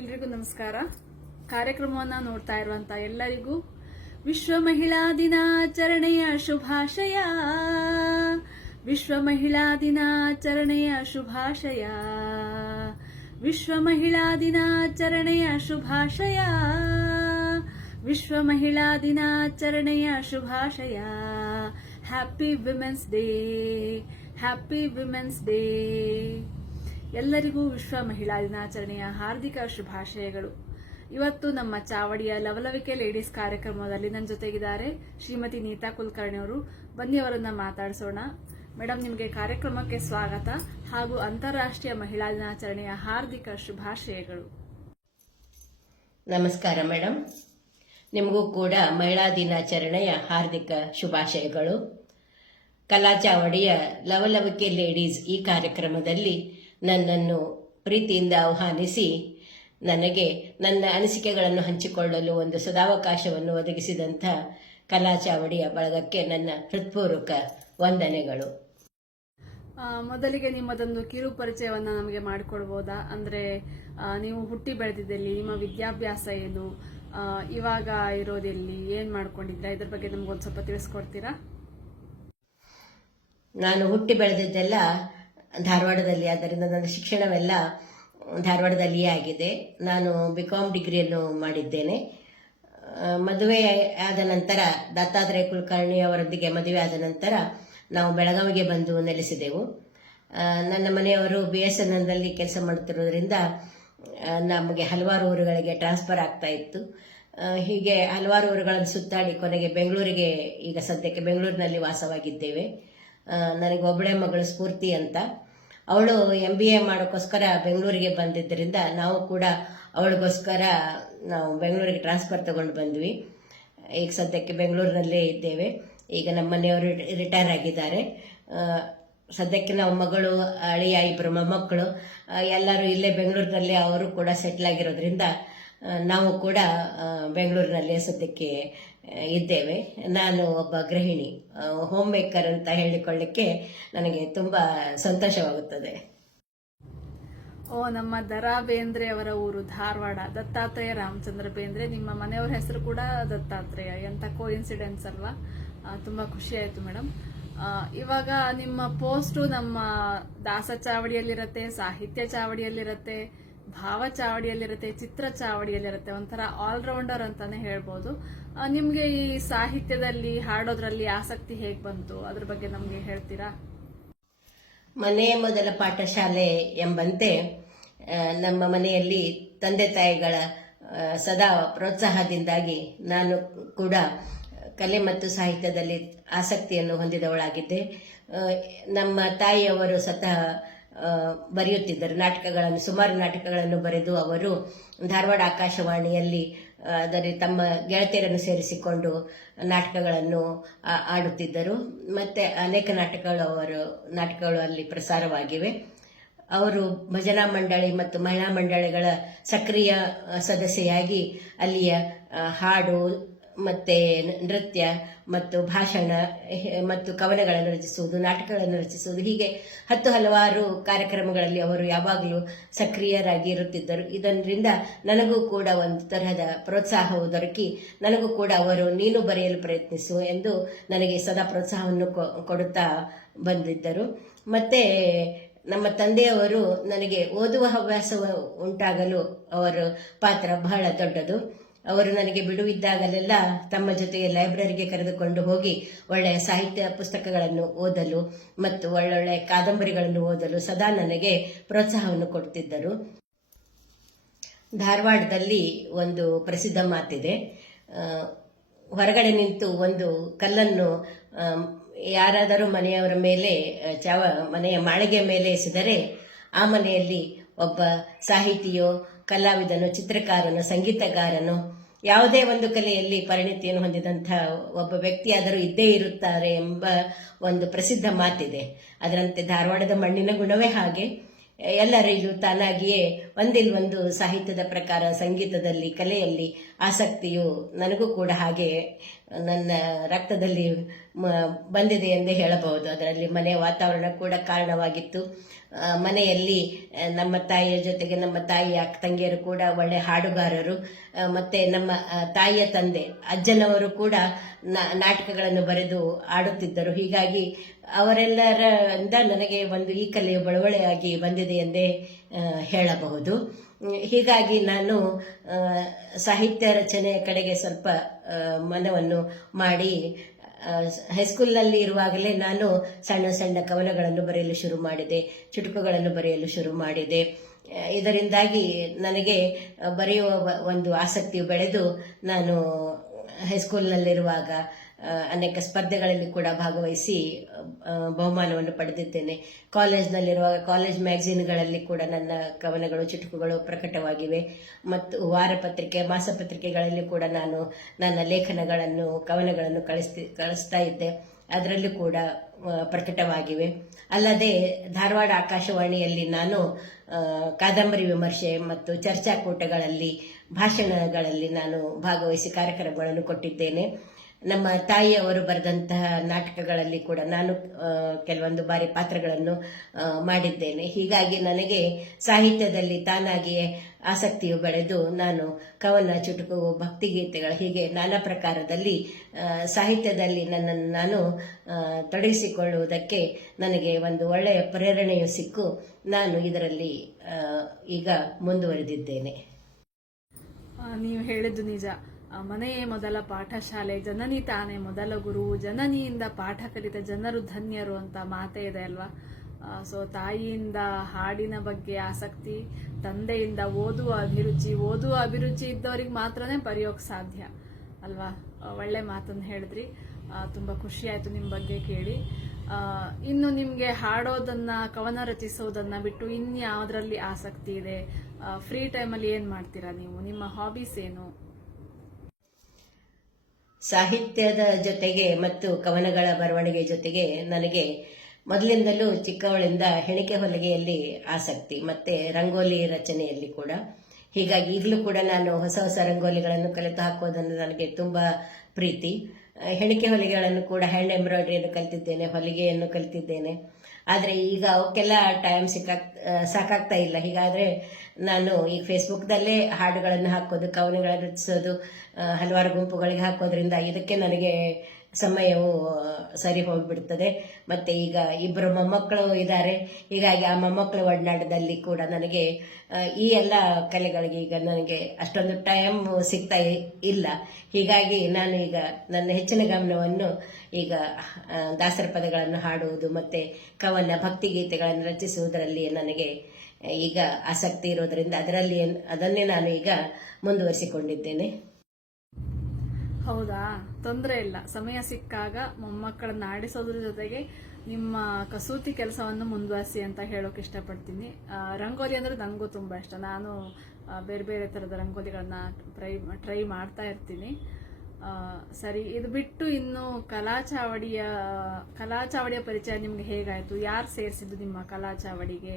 ಎಲ್ರಿಗೂ ನಮಸ್ಕಾರ. ಕಾರ್ಯಕ್ರಮವನ್ನು ನೋಡ್ತಾ ಇರುವಂತ ಎಲ್ಲರಿಗೂ ವಿಶ್ವ ಮಹಿಳಾ ದಿನಾಚರಣೆಯ ಶುಭಾಶಯ. ವಿಶ್ವ ಮಹಿಳಾ ದಿನಾಚರಣೆಯ ಶುಭಾಶಯ. ವಿಶ್ವ ಮಹಿಳಾ ದಿನಾಚರಣೆಯ ಶುಭಾಶಯ. ವಿಶ್ವ ಮಹಿಳಾ ದಿನಾಚರಣೆಯ ಶುಭಾಶಯ. Happy women's day. Happy women's day. ಎಲ್ಲರಿಗೂ ವಿಶ್ವ ಮಹಿಳಾ ದಿನಾಚರಣೆಯ ಹಾರ್ದಿಕ ಶುಭಾಶಯಗಳು. ಇವತ್ತು ನಮ್ಮ ಚಾವಡಿಯ ಲವಲವಿಕೆ ಲೇಡೀಸ್ ಕಾರ್ಯಕ್ರಮದಲ್ಲಿ ನನ್ನ ಜೊತೆಗಿದ್ದಾರೆ ಶ್ರೀಮತಿ ನೀತಾ ಕುಲಕರ್ಣಿ ಅವರು. ಬನ್ನಿ ಅವರನ್ನ ಮಾತಾಡಿಸೋಣ. ಮೇಡಮ್, ನಿಮಗೆ ಕಾರ್ಯಕ್ರಮಕ್ಕೆ ಸ್ವಾಗತ ಹಾಗೂ ಅಂತಾರಾಷ್ಟ್ರೀಯ ಮಹಿಳಾ ದಿನಾಚರಣೆಯ ಹಾರ್ದಿಕ ಶುಭಾಶಯಗಳು. ನಮಸ್ಕಾರ ಮೇಡಮ್, ನಿಮಗೂ ಕೂಡ ಮಹಿಳಾ ದಿನಾಚರಣೆಯ ಹಾರ್ದಿಕ ಶುಭಾಶಯಗಳು. ಕಲಾ ಚಾವಡಿಯ ಲವಲವಿಕೆ ಲೇಡೀಸ್ ಈ ಕಾರ್ಯಕ್ರಮದಲ್ಲಿ ನನ್ನನ್ನು ಪ್ರೀತಿಯಿಂದ ಆಹ್ವಾನಿಸಿ ನನಗೆ ನನ್ನ ಅನಿಸಿಕೆಗಳನ್ನು ಹಂಚಿಕೊಳ್ಳಲು ಒಂದು ಸದಾವಕಾಶವನ್ನು ಒದಗಿಸಿದಂಥ ಕಲಾ ಚಾವಡಿಯ ಬಳಗಕ್ಕೆ ನನ್ನ ಹೃತ್ಪೂರ್ವಕ ವಂದನೆಗಳು. ಮೊದಲಿಗೆ ನಿಮ್ಮದೊಂದು ಕಿರು ಪರಿಚಯವನ್ನ ನಮಗೆ ಮಾಡಿಕೊಡ್ಬೋದಾ? ಅಂದ್ರೆ ನೀವು ಹುಟ್ಟಿ ಬೆಳೆದಿದ್ದಲ್ಲಿ, ನಿಮ್ಮ ವಿದ್ಯಾಭ್ಯಾಸ ಏನು, ಇವಾಗ ಇರೋದೆಲ್ಲಿ, ಏನ್ ಮಾಡ್ಕೊಂಡಿದ್ರ, ಇದ್ರ ಬಗ್ಗೆ ನಮ್ಗೊಂದು ಸ್ವಲ್ಪ ತಿಳಿಸ್ಕೊಡ್ತೀರಾ? ನಾನು ಹುಟ್ಟಿ ಬೆಳೆದಿದ್ದೆಲ್ಲ ಧಾರವಾಡದಲ್ಲಿ, ಆದ್ದರಿಂದ ನನ್ನ ಶಿಕ್ಷಣವೆಲ್ಲ ಧಾರವಾಡದಲ್ಲಿಯೇ ಆಗಿದೆ. ನಾನು ಬಿಕಾಂ ಡಿಗ್ರಿಯನ್ನು ಮಾಡಿದ್ದೇನೆ. ಮದುವೆ ಆದ ನಂತರ ದತ್ತಾತ್ರೇಯ ಕುಲಕರ್ಣಿ ಅವರೊಂದಿಗೆ ಮದುವೆ ಆದ ನಂತರ ನಾವು ಬೆಳಗಾವಿಗೆ ಬಂದು ನೆಲೆಸಿದೆವು. ನನ್ನ ಮನೆಯವರು BSNL ಕೆಲಸ ಮಾಡುತ್ತಿರುವುದರಿಂದ ನಮಗೆ ಹಲವಾರು ಊರುಗಳಿಗೆ ಟ್ರಾನ್ಸ್ಫರ್ ಆಗ್ತಾ ಇತ್ತು. ಹೀಗೆ ಹಲವಾರು ಊರುಗಳನ್ನು ಸುತ್ತಾಡಿ ಕೊನೆಗೆ ಬೆಂಗಳೂರಿಗೆ, ಈಗ ಸದ್ಯಕ್ಕೆ ಬೆಂಗಳೂರಿನಲ್ಲಿ ವಾಸವಾಗಿದ್ದೇವೆ. ನನಗೆ ಒಬ್ಬಳೆ ಮಗಳು ಸ್ಫೂರ್ತಿ ಅಂತ. ಅವಳು MBA ಮಾಡೋಕ್ಕೋಸ್ಕರ ಬೆಂಗಳೂರಿಗೆ ಬಂದಿದ್ದರಿಂದ ನಾವು ಕೂಡ ಅವಳಿಗೋಸ್ಕರ ನಾವು ಬೆಂಗಳೂರಿಗೆ ಟ್ರಾನ್ಸ್ಫರ್ ತಗೊಂಡು ಬಂದ್ವಿ. ಈಗ ಸದ್ಯಕ್ಕೆ ಬೆಂಗಳೂರಿನಲ್ಲೇ ಇದ್ದೇವೆ. ಈಗ ನಮ್ಮ ಮನೆಯವರು ರಿಟೈರ್ ಆಗಿದ್ದಾರೆ. ಸದ್ಯಕ್ಕೆ ನಾವು ಮಗಳು, ಅಳಿಯ, ಇಬ್ಬರು ಮೊಮ್ಮಕ್ಕಳು ಎಲ್ಲರೂ ಇಲ್ಲೇ ಬೆಂಗಳೂರಿನಲ್ಲೇ ಅವರು ಕೂಡ ಸೆಟ್ಲ್ ಆಗಿರೋದ್ರಿಂದ ನಾವು ಕೂಡ ಬೆಂಗಳೂರಿನಲ್ಲೇ ಸದ್ಯಕ್ಕೆ ಇದ್ದೇವೆ. ನಾನು ಒಬ್ಬ ಗೃಹಿಣಿ, ಹೋಮ್ ಮೇಕರ್ ಅಂತ ಹೇಳಿಕೊಳ್ಳಿಕ್ಕೆ ನನಗೆ ತುಂಬಾ ಸಂತೋಷವಾಗುತ್ತದೆ. ನಮ್ಮ ದರಾ ಬೇಂದ್ರೆ ಅವರ ಊರು ಧಾರವಾಡ. ದತ್ತಾತ್ರೇಯ ರಾಮಚಂದ್ರ ಬೇಂದ್ರೆ, ನಿಮ್ಮ ಮನೆಯವರ ಹೆಸರು ಕೂಡ ದತ್ತಾತ್ರೇಯ. ಎಂತ ಕೋ ಇನ್ಸಿಡೆನ್ಸ್ ಅಲ್ವಾ? ತುಂಬಾ ಖುಷಿ ಆಯ್ತು ಮೇಡಮ್. ಇವಾಗ ನಿಮ್ಮ ಪೋಸ್ಟು ನಮ್ಮ ದಾಸ ಚಾವಡಿಯಲ್ಲಿರತ್ತೆ, ಸಾಹಿತ್ಯ ಚಾವಡಿಯಲ್ಲಿರತ್ತೆ, ಭಾವ ಚಾವಡಿಯಲ್ಲಿರುತ್ತೆ, ಚಿತ್ರ ಚಾವಡಿಯಲ್ಲಿರುತ್ತೆ. ಒಂಥರ ಆಲ್ರೌಂಡರ್ ಅಂತಾನೆ ಹೇಳ್ಬೋದು. ನಿಮ್ಗೆ ಈ ಸಾಹಿತ್ಯದಲ್ಲಿ ಹಾಡೋದ್ರಲ್ಲಿ ಆಸಕ್ತಿ ಹೇಗ್ ಬಂತು, ಅದ್ರ ಬಗ್ಗೆ ನಮ್ಗೆ ಹೇಳ್ತೀರಾ? ಮನೆಯ ಮೊದಲ ಪಾಠಶಾಲೆ ಎಂಬಂತೆ ನಮ್ಮ ಮನೆಯಲ್ಲಿ ತಂದೆ ತಾಯಿಗಳ ಸದಾ ಪ್ರೋತ್ಸಾಹದಿಂದಾಗಿ ನಾನು ಕೂಡ ಕಲೆ ಮತ್ತು ಸಾಹಿತ್ಯದಲ್ಲಿ ಆಸಕ್ತಿಯನ್ನು ಹೊಂದಿದವಳಾಗಿದ್ದೆ. ನಮ್ಮ ತಾಯಿಯವರು ಸ್ವತಃ ಬರೆಯುತ್ತಿದ್ದರು ನಾಟಕಗಳನ್ನು, ಸುಮಾರು ನಾಟಕಗಳನ್ನು ಬರೆದು ಅವರು ಧಾರವಾಡ ಆಕಾಶವಾಣಿಯಲ್ಲಿ ಅದರಲ್ಲಿ ತಮ್ಮ ಗೆಳತಿಯರನ್ನು ಸೇರಿಸಿಕೊಂಡು ನಾಟಕಗಳನ್ನು ಆಡುತ್ತಿದ್ದರು. ಮತ್ತೆ ಅನೇಕ ನಾಟಕಗಳು ಅಲ್ಲಿ ಪ್ರಸಾರವಾಗಿವೆ. ಅವರು ಭಜನಾ ಮಂಡಳಿ ಮತ್ತು ಮಹಿಳಾ ಮಂಡಳಿಗಳ ಸಕ್ರಿಯ ಸದಸ್ಯೆಯಾಗಿ ಅಲ್ಲಿಯ ಹಾಡು ಮತ್ತೆ ನೃತ್ಯ ಮತ್ತು ಭಾಷಣ ಮತ್ತು ಕವನಗಳನ್ನು ರಚಿಸುವುದು, ನಾಟಕಗಳನ್ನು ರಚಿಸುವುದು, ಹೀಗೆ ಹಲವಾರು ಕಾರ್ಯಕ್ರಮಗಳಲ್ಲಿ ಅವರು ಯಾವಾಗಲೂ ಸಕ್ರಿಯರಾಗಿ ಇರುತ್ತಿದ್ದರು. ಇದರಿಂದ ನನಗೂ ಕೂಡ ಒಂದು ತರಹದ ಪ್ರೋತ್ಸಾಹವು ದೊರಕಿ ನನಗೂ ಕೂಡ ಅವರು ನೀನು ಬರೆಯಲು ಪ್ರಯತ್ನಿಸು ಎಂದು ನನಗೆ ಸದಾ ಪ್ರೋತ್ಸಾಹವನ್ನು ಕೊಡುತ್ತಾ ಬಂದಿದ್ದರು. ಮತ್ತೆ ನಮ್ಮ ತಂದೆಯವರು ನನಗೆ ಓದುವ ಹವ್ಯಾಸ ಉಂಟಾಗಲು ಅವರ ಪಾತ್ರ ಬಹಳ ದೊಡ್ಡದು. ಅವರು ನನಗೆ ಬಿಡುವಿದ್ದಾಗಲೆಲ್ಲ ತಮ್ಮ ಜೊತೆಗೆ ಲೈಬ್ರರಿಗೆ ಕರೆದುಕೊಂಡು ಹೋಗಿ ಒಳ್ಳೆಯ ಸಾಹಿತ್ಯ ಪುಸ್ತಕಗಳನ್ನು ಓದಲು ಮತ್ತು ಒಳ್ಳೊಳ್ಳೆ ಕಾದಂಬರಿಗಳನ್ನು ಓದಲು ಸದಾ ನನಗೆ ಪ್ರೋತ್ಸಾಹವನ್ನು ಕೊಡುತ್ತಿದ್ದರು. ಧಾರವಾಡದಲ್ಲಿ ಒಂದು ಪ್ರಸಿದ್ಧ ಮಾತಿದೆ, ಹೊರಗಡೆ ನಿಂತು ಒಂದು ಕಲ್ಲನ್ನು ಯಾರಾದರೂ ಮನೆಯವರ ಮೇಲೆ ಮನೆಯ ಮಾಳಿಗೆ ಮೇಲೆ ಎಸೆದರೆ ಆ ಮನೆಯಲ್ಲಿ ಒಬ್ಬ ಸಾಹಿತಿಯೋ, ಕಲಾವಿದನು, ಚಿತ್ರಕಾರನು, ಸಂಗೀತಗಾರನು, ಯಾವುದೇ ಒಂದು ಕಲೆಯಲ್ಲಿ ಪರಿಣಿತಿಯನ್ನು ಹೊಂದಿದಂಥ ಒಬ್ಬ ವ್ಯಕ್ತಿಯಾದರೂ ಇದ್ದೇ ಇರುತ್ತಾರೆ ಎಂಬ ಒಂದು ಪ್ರಸಿದ್ಧ ಮಾತಿದೆ. ಅದರಂತೆ ಧಾರವಾಡದ ಮಣ್ಣಿನ ಗುಣವೇ ಹಾಗೆ. ಎಲ್ಲರಿಗೂ ತಾನಾಗಿಯೇ ಒಂದಿಲ್ವೊಂದು ಸಾಹಿತ್ಯದ ಪ್ರಕಾರ, ಸಂಗೀತದಲ್ಲಿ, ಕಲೆಯಲ್ಲಿ ಆಸಕ್ತಿಯು ನನಗೂ ಕೂಡ ಹಾಗೆ ನನ್ನ ರಕ್ತದಲ್ಲಿ ಬಂದಿದೆ ಎಂದೇ ಹೇಳಬಹುದು. ಅದರಲ್ಲಿ ಮನೆಯ ವಾತಾವರಣ ಕೂಡ ಕಾರಣವಾಗಿತ್ತು. ಮನೆಯಲ್ಲಿ ನಮ್ಮ ತಾಯಿಯ ಜೊತೆಗೆ ನಮ್ಮ ತಾಯಿಯ ಅಕ್ಕ ತಂಗಿಯರು ಕೂಡ ಒಳ್ಳೆ ಹಾಡುಗಾರರು, ಮತ್ತೆ ನಮ್ಮ ತಾಯಿಯ ತಂದೆ ಅಜ್ಜನವರು ಕೂಡ ನಾಟಕಗಳನ್ನು ಬರೆದು ಆಡುತ್ತಿದ್ದರು. ಹೀಗಾಗಿ ಅವರೆಲ್ಲರಿಂದ ನನಗೆ ಒಂದು ಈ ಕಲೆಯು ಬಳುವಳಿಯಾಗಿ ಬಂದಿದೆ ಎಂದೇ ಹೇಳಬಹುದು. ಹೀಗಾಗಿ ನಾನು ಸಾಹಿತ್ಯ ರಚನೆಯ ಕಡೆಗೆ ಸ್ವಲ್ಪ ಮನವನ್ನು ಮಾಡಿ ಹೈಸ್ಕೂಲ್ನಲ್ಲಿ ಇರುವಾಗಲೇ ನಾನು ಸಣ್ಣ ಸಣ್ಣ ಕವನಗಳನ್ನು ಬರೆಯಲು ಶುರು ಮಾಡಿದೆ, ಚುಟುಕುಗಳನ್ನು ಬರೆಯಲು ಶುರು ಮಾಡಿದೆ. ಇದರಿಂದಾಗಿ ನನಗೆ ಬರೆಯುವ ಒಂದು ಆಸಕ್ತಿಯು ಬೆಳೆದು ನಾನು ಹೈಸ್ಕೂಲ್ನಲ್ಲಿರುವಾಗ ಅನೇಕ ಸ್ಪರ್ಧೆಗಳಲ್ಲಿ ಕೂಡ ಭಾಗವಹಿಸಿ ಬಹುಮಾನವನ್ನು ಪಡೆದಿದ್ದೇನೆ. ಕಾಲೇಜ್ನಲ್ಲಿರುವಾಗ ಕಾಲೇಜ್ ಮ್ಯಾಗಝಿನ್ಗಳಲ್ಲಿ ಕೂಡ ನನ್ನ ಕವನಗಳು ಚುಟುಕುಗಳು ಪ್ರಕಟವಾಗಿವೆ. ಮತ್ತು ವಾರಪತ್ರಿಕೆ ಮಾಸಪತ್ರಿಕೆಗಳಲ್ಲಿ ಕೂಡ ನಾನು ನನ್ನ ಲೇಖನಗಳನ್ನು ಕವನಗಳನ್ನು ಕಳಿಸ್ತಾ ಇದ್ದೆ. ಅದರಲ್ಲೂ ಕೂಡ ಪ್ರಕಟವಾಗಿವೆ. ಅಲ್ಲದೆ ಧಾರವಾಡ ಆಕಾಶವಾಣಿಯಲ್ಲಿ ನಾನು ಕಾದಂಬರಿ ವಿಮರ್ಶೆ ಮತ್ತು ಚರ್ಚಾಕೂಟಗಳಲ್ಲಿ ಭಾಷಣಗಳಲ್ಲಿ ನಾನು ಭಾಗವಹಿಸಿ ಕಾರ್ಯಕ್ರಮಗಳನ್ನು ಕೊಟ್ಟಿದ್ದೇನೆ. ನಮ್ಮ ತಾಯಿಯವರು ಬರೆದಂತಹ ನಾಟಕಗಳಲ್ಲಿ ಕೂಡ ನಾನು ಕೆಲವೊಂದು ಬಾರಿ ಪಾತ್ರಗಳನ್ನು ಮಾಡಿದ್ದೇನೆ. ಹೀಗಾಗಿ ನನಗೆ ಸಾಹಿತ್ಯದಲ್ಲಿ ತಾನಾಗಿಯೇ ಆಸಕ್ತಿಯು ಬೆಳೆದು ನಾನು ಕವನ, ಚುಟುಕು, ಭಕ್ತಿಗೀತೆಗಳು ಹೀಗೆ ನಾನಾ ಪ್ರಕಾರದಲ್ಲಿ ಸಾಹಿತ್ಯದಲ್ಲಿ ನನ್ನನ್ನು ನಾನು ತೊಡಗಿಸಿಕೊಳ್ಳುವುದಕ್ಕೆ ನನಗೆ ಒಂದು ಒಳ್ಳೆಯ ಪ್ರೇರಣೆಯು ಸಿಕ್ಕು ನಾನು ಇದರಲ್ಲಿ ಈಗ ಮುಂದುವರೆದಿದ್ದೇನೆ. ನೀವು ಹೇಳಿದ್ದು ನಿಜ. ಮನೆಯೇ ಮೊದಲ ಪಾಠಶಾಲೆ, ಜನನಿ ತಾನೇ ಮೊದಲ ಗುರು, ಜನನಿಯಿಂದ ಪಾಠ ಕಲಿತ ಜನರು ಧನ್ಯರು ಅಂತ ಮಾತೇ ಇದೆ ಅಲ್ವಾ. ಸೊ ತಾಯಿಯಿಂದ ಹಾಡಿನ ಬಗ್ಗೆ ಆಸಕ್ತಿ, ತಂದೆಯಿಂದ ಓದುವ ಅಭಿರುಚಿ ಇದ್ದವರಿಗೆ ಮಾತ್ರನೇ ಬರೆಯೋಕೆ ಸಾಧ್ಯ ಅಲ್ವಾ. ಒಳ್ಳೆ ಮಾತನ್ನು ಹೇಳಿದ್ರಿ. ತುಂಬ ಖುಷಿ ಆಯಿತು ನಿಮ್ಮ ಬಗ್ಗೆ ಕೇಳಿ. ಇನ್ನು ನಿಮಗೆ ಹಾಡೋದನ್ನ, ಕವನ ರಚಿಸೋದನ್ನ ಬಿಟ್ಟು ಇನ್ಯಾವುದರಲ್ಲಿ ಆಸಕ್ತಿ ಇದೆ? ಫ್ರೀ ಟೈಮಲ್ಲಿ ಏನು ಮಾಡ್ತೀರಾ ನೀವು? ನಿಮ್ಮ ಹಾಬೀಸ್ ಏನು? ಸಾಹಿತ್ಯದ ಜೊತೆಗೆ ಮತ್ತು ಕವನಗಳ ಬರವಣಿಗೆ ಜೊತೆಗೆ ನನಗೆ ಮೊದಲಿಂದಲೂ ಚಿಕ್ಕವಳಿಂದ ಹೆಣಿಕೆ ಹೊಲಿಗೆಯಲ್ಲಿ ಆಸಕ್ತಿ, ಮತ್ತೆ ರಂಗೋಲಿ ರಚನೆಯಲ್ಲಿ ಕೂಡ. ಹೀಗಾಗಿ ಈಗಲೂ ಕೂಡ ನಾನು ಹೊಸ ಹೊಸ ರಂಗೋಲಿಗಳನ್ನು ಕಲಿತು ಹಾಕೋದನ್ನು ನನಗೆ ತುಂಬಾ ಪ್ರೀತಿ. ಹೆಣಿಕೆ ಹೊಲಿಗೆಗಳನ್ನು ಕೂಡ ಹ್ಯಾಂಡ್ ಎಂಬ್ರಾಯ್ಡ್ರಿಯನ್ನು ಕಲಿತಿದ್ದೇನೆ, ಹೊಲಿಗೆಯನ್ನು ಕಲಿತಿದ್ದೇನೆ. ಆದರೆ ಈಗ ಅವಕ್ಕೆಲ್ಲ ಟೈಮ್ ಸಾಕಾಗ್ತಾ ಇಲ್ಲ. ಹೀಗಾದರೆ ನಾನು ಈ ಫೇಸ್ಬುಕ್ದಲ್ಲೇ ಹಾಡುಗಳನ್ನು ಹಾಕೋದು, ಕವನಗಳನ್ನು ರಚಿಸೋದು, ಹಲವಾರು ಗುಂಪುಗಳಿಗೆ ಹಾಕೋದ್ರಿಂದ ಇದಕ್ಕೆ ನನಗೆ ಸಮಯವು ಸರಿ ಹೋಗ್ಬಿಡ್ತದೆ. ಮತ್ತೆ ಈಗ ಇಬ್ಬರು ಮೊಮ್ಮಕ್ಕಳು ಇದ್ದಾರೆ. ಹೀಗಾಗಿ ಆ ಮೊಮ್ಮಕ್ಕಳ ಒಡನಾಟದಲ್ಲಿ ಕೂಡ ನನಗೆ ಈ ಎಲ್ಲ ಕಲೆಗಳಿಗೆ ಈಗ ನನಗೆ ಅಷ್ಟೊಂದು ಟೈಮ್ ಸಿಗ್ತಾ ಇಲ್ಲ. ಹೀಗಾಗಿ ನಾನು ಈಗ ನನ್ನ ಹೆಚ್ಚಿನ ಗಮನವನ್ನು ಈಗ ದಾಸರ ಪದಗಳನ್ನು ಹಾಡುವುದು ಮತ್ತೆ ಕವನ, ಭಕ್ತಿಗೀತೆಗಳನ್ನು ರಚಿಸುವುದರಲ್ಲಿ ನನಗೆ ಈಗ ಆಸಕ್ತಿ ಇರೋದರಿಂದ ಅದನ್ನೇ ನಾನು ಈಗ ಮುಂದುವರಿಸಿಕೊಂಡಿದ್ದೇನೆ. ಹೌದಾ? ತೊಂದರೆ ಇಲ್ಲ. ಸಮಯ ಸಿಕ್ಕಾಗ ಮೊಮ್ಮಕ್ಕಳನ್ನ ಆಡಿಸೋದ್ರ ಜೊತೆಗೆ ನಿಮ್ಮ ಕಸೂತಿ ಕೆಲಸವನ್ನು ಮುಂದುವರಿಸಿ ಅಂತ ಹೇಳೋಕೆ ಇಷ್ಟಪಡ್ತೀನಿ. ರಂಗೋಲಿ ಅಂದ್ರೆ ನನಗೂ ತುಂಬ ಇಷ್ಟ. ನಾನು ಬೇರೆ ಬೇರೆ ಥರದ ರಂಗೋಲಿಗಳನ್ನ ಟ್ರೈ ಮಾಡ್ತಾ ಇರ್ತೀನಿ. ಸರಿ, ಇದು ಬಿಟ್ಟು ಇನ್ನು ಕಲಾಚಾವಡಿಯ ಪರಿಚಯ ನಿಮ್ಗೆ ಹೇಗಾಯ್ತು? ಯಾರು ಸೇರಿಸಿದ್ದು ನಿಮ್ಮ ಕಲಾಚಾವಡಿಗೆ?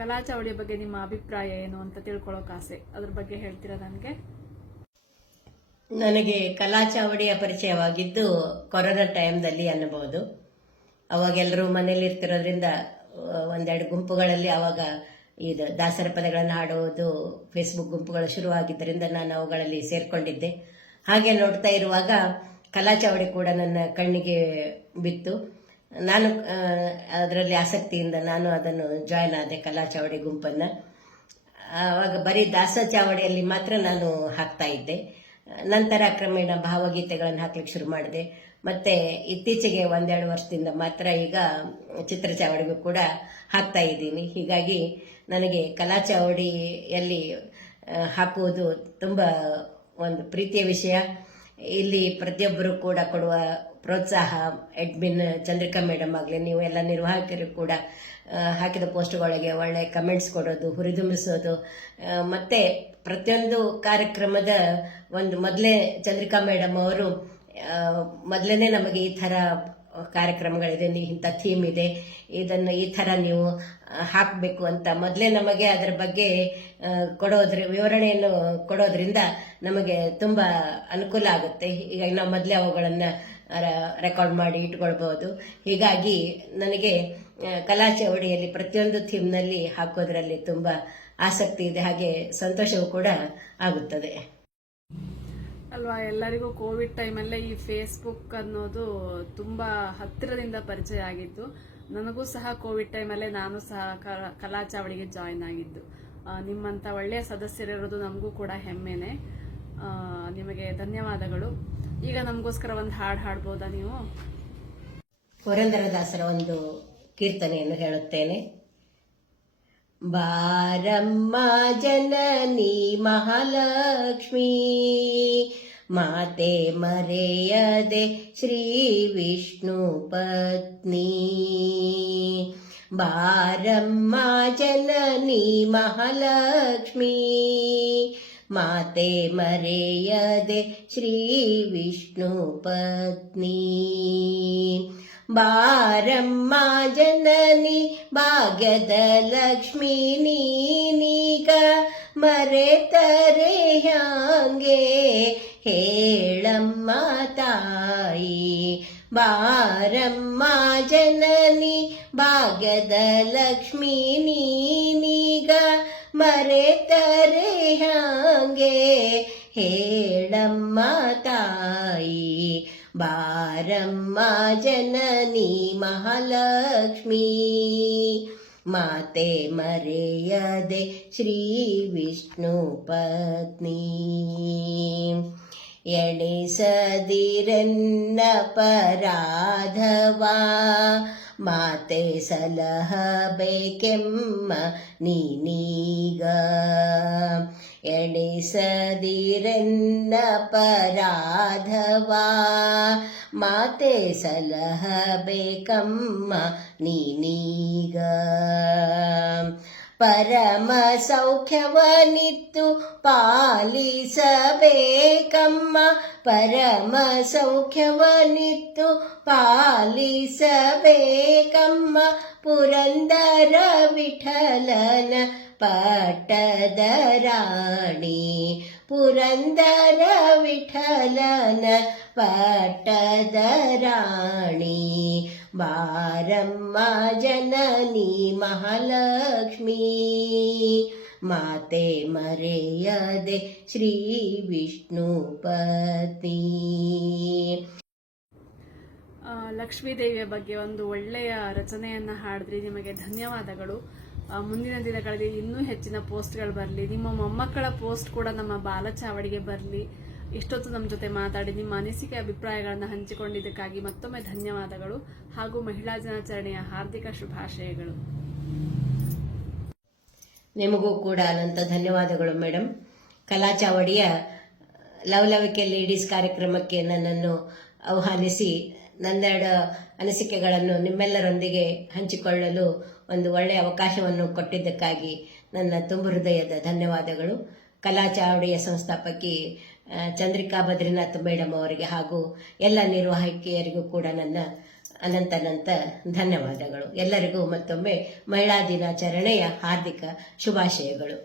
ಕಲಾಚಾವಡಿಯ ಬಗ್ಗೆ ನಿಮ್ಮ ಅಭಿಪ್ರಾಯ ಏನು ಅಂತ ತಿಳ್ಕೊಳ್ಳೋಕೆ ಆಸೆ. ಅದ್ರ ಬಗ್ಗೆ ಹೇಳ್ತೀರಾ ನನಗೆ? ನನಗೆ ಕಲಾಚಾವಡಿಯ ಪರಿಚಯವಾಗಿದ್ದು ಕೊರೋನಾ ಟೈಮ್ದಲ್ಲಿ ಅನ್ನಬಹುದು. ಅವಾಗೆಲ್ಲರೂ ಮನೇಲಿ ಇರ್ತಿರೋದ್ರಿಂದ ಒಂದೆರಡು ಗುಂಪುಗಳಲ್ಲಿ ಅವಾಗ ಇದು ದಾಸರ ಪದಗಳನ್ನು ಹಾಡುವುದು ಫೇಸ್ಬುಕ್ ಗುಂಪುಗಳು ಶುರುವಾಗಿದ್ದರಿಂದ ನಾನು ಅವುಗಳಲ್ಲಿ ಸೇರ್ಕೊಂಡಿದ್ದೆ. ಹಾಗೆ ನೋಡ್ತಾ ಇರುವಾಗ ಕಲಾಚಾವಡಿ ಕೂಡ ನನ್ನ ಕಣ್ಣಿಗೆ ಬಿತ್ತು. ನಾನು ಅದರಲ್ಲಿ ಆಸಕ್ತಿಯಿಂದ ನಾನು ಅದನ್ನು ಜಾಯ್ನ್ ಆದೆ, ಕಲಾಚಾವಡಿ ಗುಂಪನ್ನು. ಆವಾಗ ಬರೀ ದಾಸ ಚಾವಡಿಯಲ್ಲಿ ಮಾತ್ರ ನಾನು ಹಾಕ್ತಾ ಇದ್ದೆ. ನಂತರ ಕ್ರಮೇಣ ಭಾವಗೀತೆಗಳನ್ನು ಹಾಕ್ಲಿಕ್ಕೆ ಶುರು ಮಾಡಿದೆ. ಮತ್ತೆ ಇತ್ತೀಚೆಗೆ 1-2 ವರ್ಷದಿಂದ ಮಾತ್ರ ಈಗ ಚಿತ್ರಚಾವಡಿಗೂ ಕೂಡ ಹಾಕ್ತಾ ಇದ್ದೀನಿ. ಹೀಗಾಗಿ ನನಗೆ ಕಲಾಚಾವಡಿಯಲ್ಲಿ ಹಾಕುವುದು ತುಂಬ ಒಂದು ಪ್ರೀತಿಯ ವಿಷಯ. ಇಲ್ಲಿ ಪ್ರತಿಯೊಬ್ಬರು ಕೂಡ ಕೊಡುವ ಪ್ರೋತ್ಸಾಹ, ಅಡ್ಮಿನ್ ಚಂದ್ರಿಕಾ ಮೇಡಮ್ ಆಗಲಿ, ನೀವು ಎಲ್ಲ ನಿರ್ವಾಹಕರು ಕೂಡ ಹಾಕಿದ ಪೋಸ್ಟ್ಗಳಿಗೆ ಒಳ್ಳೆ ಕಮೆಂಟ್ಸ್ ಕೊಡೋದು, ಹುರಿದುಂಬಿಸೋದು, ಮತ್ತೆ ಪ್ರತಿಯೊಂದು ಕಾರ್ಯಕ್ರಮದ ಮೊದಲೇ ಚಂದ್ರಿಕಾ ಮೇಡಮ್ ಅವರು ಮೊದಲನೇ ನಮಗೆ ಈ ಥರ ಕಾರ್ಯಕ್ರಮಗಳಿದೆ, ಇಂಥ ಥೀಮ್ ಇದೆ, ಇದನ್ನು ಈ ಥರ ನೀವು ಹಾಕಬೇಕು ಅಂತ ಮೊದಲೇ ನಮಗೆ ಅದರ ಬಗ್ಗೆ ವಿವರಣೆಯನ್ನು ಕೊಡೋದ್ರಿಂದ ನಮಗೆ ತುಂಬ ಅನುಕೂಲ ಆಗುತ್ತೆ. ಈಗ ನಾವು ಮೊದಲೇ ಅವುಗಳನ್ನು ರೆಕಾರ್ಡ್ ಮಾಡಿ ಇಟ್ಕೊಳ್ಬಹುದು. ಹೀಗಾಗಿ ನನಗೆ ಕಲಾ ಚವಡಿಯಲ್ಲಿ ಪ್ರತಿಯೊಂದು ಥೀಮ್ನಲ್ಲಿ ಹಾಕೋದ್ರಲ್ಲಿ ತುಂಬ ಆಸಕ್ತಿ ಇದೆ, ಹಾಗೆ ಸಂತೋಷವೂ ಕೂಡ ಆಗುತ್ತದೆ ಅಲ್ವಾ. ಎಲ್ಲರಿಗೂ ಕೋವಿಡ್ ಟೈಮಲ್ಲೇ ಈ ಫೇಸ್ಬುಕ್ ಅನ್ನೋದು ತುಂಬಾ ಹತ್ತಿರದಿಂದ ಪರಿಚಯ ಆಗಿದ್ದು. ನನಗೂ ಸಹ ಕೋವಿಡ್ ಟೈಮಲ್ಲೇ ನಾನು ಸಹ ಕಲಾ ಚಾವಡಿಗೆ ಜಾಯಿನ್ ಆಗಿದ್ದು. ನಿಮ್ಮಂತ ಒಳ್ಳೆಯ ಸದಸ್ಯರಿರೋದು ನಮಗೂ ಕೂಡ ಹೆಮ್ಮೆನೆ. ನಿಮಗೆ ಧನ್ಯವಾದಗಳು. ಈಗ ನಮಗೋಸ್ಕರ ಒಂದು ಹಾಡು ಹಾಡ್ಬೋದಾ ನೀವು? ಪುರಂದರದಾಸರ ಒಂದು ಕೀರ್ತನೆಯನ್ನು ಹೇಳುತ್ತೇನೆ. ಬಾರಮ್ಮ ಜನನಿ ಮಹಾಲಕ್ಷ್ಮೀ, ಮಾತೆ ಮರೆಯದೆ ಶ್ರೀ ವಿಷ್ಣು ಪತ್ನಿ. ಬಾರಮ್ಮ ಜನನಿ ಮಹಾಲಕ್ಷ್ಮೀ, ಮಾತೆ ಮರೆಯದೆ ಶ್ರೀ ವಿಷ್ಣು ಪತ್ನಿ. ಬಾರಮ್ಮ ಜನನಿ ಭಾಗ್ಯದ ಲಕ್ಷ್ಮೀ, ನೀನೀಗ ಮರೆತರೆ ಹ್ಯಾಂಗೆ ಹೇಳಮ್ಮ ತಾಯಿ. ಬಾರಮ್ಮ ಜನನಿ ಭಾಗ್ಯದ ಲಕ್ಷ್ಮೀ, ನೀನೀಗ ಮರೆತರೆ ಹ್ಯಾಂಗೆ ಹೇಳಮ್ಮ ತಾಯಿ. ಬಾರಮ್ಮ ಜನನಿ ಮಹಾಲಕ್ಷ್ಮೀ, ಮಾತೆ ಮರೆಯದೆ ಶ್ರೀ ವಿಷ್ಣು ಪತ್ನಿ. ಎಣಿಸದಿರನ್ನ ಪರಾಧವಾ, ಮಾತೆ ಸಲಹಬೇಕೆಮ್ಮ ನೀನೀಗ. ಎಣಿಸದಿರನ್ನ ಪರಾಧವಾ, ಮಾತೆ ಸಲಹಬೇಕಮ್ಮ ನೀನೀಗ. ಪರಮ ಸೌಖ್ಯವನಿತ್ತು ಪಾಲಿಸಬೇಕಮ್ಮ, ಪರಮ ಸೌಖ್ಯವನಿತ್ತು ಪಾಲಿಸಬೇಕಮ್ಮ. ಪುರಂದರ ವಿಠಲನ ಪಟ್ಟದ ರಾಣಿ, ಪುರಂದರ ವಿಠಲನ ಪಟ್ಟದ ರಾಣಿ. ಬಾರಮ್ಮ ಜನನಿ ಮಹಾಲಕ್ಷ್ಮೀ, ಮಾತೆ ಮರೆಯದೆ ಶ್ರೀ ವಿಷ್ಣು ಪತ್ನಿ. ಲಕ್ಷ್ಮೀದೇವಿಯ ಬಗ್ಗೆ ಒಂದು ಒಳ್ಳೆಯ ರಚನೆಯನ್ನ ಹಾಡಿದ್ರಿ. ನಿಮಗೆ ಧನ್ಯವಾದಗಳು. ಮುಂದಿನ ದಿನಗಳಲ್ಲಿ ಇನ್ನೂ ಹೆಚ್ಚಿನ ಪೋಸ್ಟ್ಗಳು ಬರಲಿ. ನಿಮ್ಮ ಮೊಮ್ಮಕ್ಕಳ ಪೋಸ್ಟ್ ಕೂಡ ನಮ್ಮ ಬಾಲಚಾವಡಿಗೆ ಬರಲಿ. ಇಷ್ಟೊತ್ತು ನಮ್ಮ ಜೊತೆ ಮಾತಾಡಿ ನಿಮ್ಮ ಅನಿಸಿಕೆ ಅಭಿಪ್ರಾಯಗಳನ್ನು ಹಂಚಿಕೊಂಡಿದ್ದಕ್ಕಾಗಿ ಮತ್ತೊಮ್ಮೆ ಧನ್ಯವಾದಗಳು ಹಾಗೂ ಮಹಿಳಾ ದಿನಾಚರಣೆಯ ಹಾರ್ದಿಕ ಶುಭಾಶಯಗಳು. ನಿಮಗೂ ಕೂಡ ಅನಂತ ಧನ್ಯವಾದಗಳು ಮೇಡಮ್. ಕಲಾ ಚಾವಡಿಯ ಲವಲವಿಕೆ ಲೇಡೀಸ್ ಕಾರ್ಯಕ್ರಮಕ್ಕೆ ನನ್ನನ್ನು ಆಹ್ವಾನಿಸಿ ನನ್ನೆರಡು ಅನಿಸಿಕೆಗಳನ್ನು ನಿಮ್ಮೆಲ್ಲರೊಂದಿಗೆ ಹಂಚಿಕೊಳ್ಳಲು ಒಂದು ಒಳ್ಳೆಯ ಅವಕಾಶವನ್ನು ಕೊಟ್ಟಿದ್ದಕ್ಕಾಗಿ ನನ್ನ ತುಂಬು ಹೃದಯದ ಧನ್ಯವಾದಗಳು. ಕಲಾ ಚಾವಡಿಯ ಸಂಸ್ಥಾಪಕಿ ಚಂದ್ರಿಕಾ ಬದ್ರಿನಾಥ್ ಮೇಡಮ್ ಅವರಿಗೆ ಹಾಗೂ ಎಲ್ಲ ನಿರ್ವಾಹಕಿಯರಿಗೂ ಕೂಡ ನನ್ನ ಅನಂತ ಧನ್ಯವಾದಗಳು. ಎಲ್ಲರಿಗೂ ಮತ್ತೊಮ್ಮೆ ಮಹಿಳಾ ದಿನಾಚರಣೆಯ ಹಾರ್ದಿಕ ಶುಭಾಶಯಗಳು.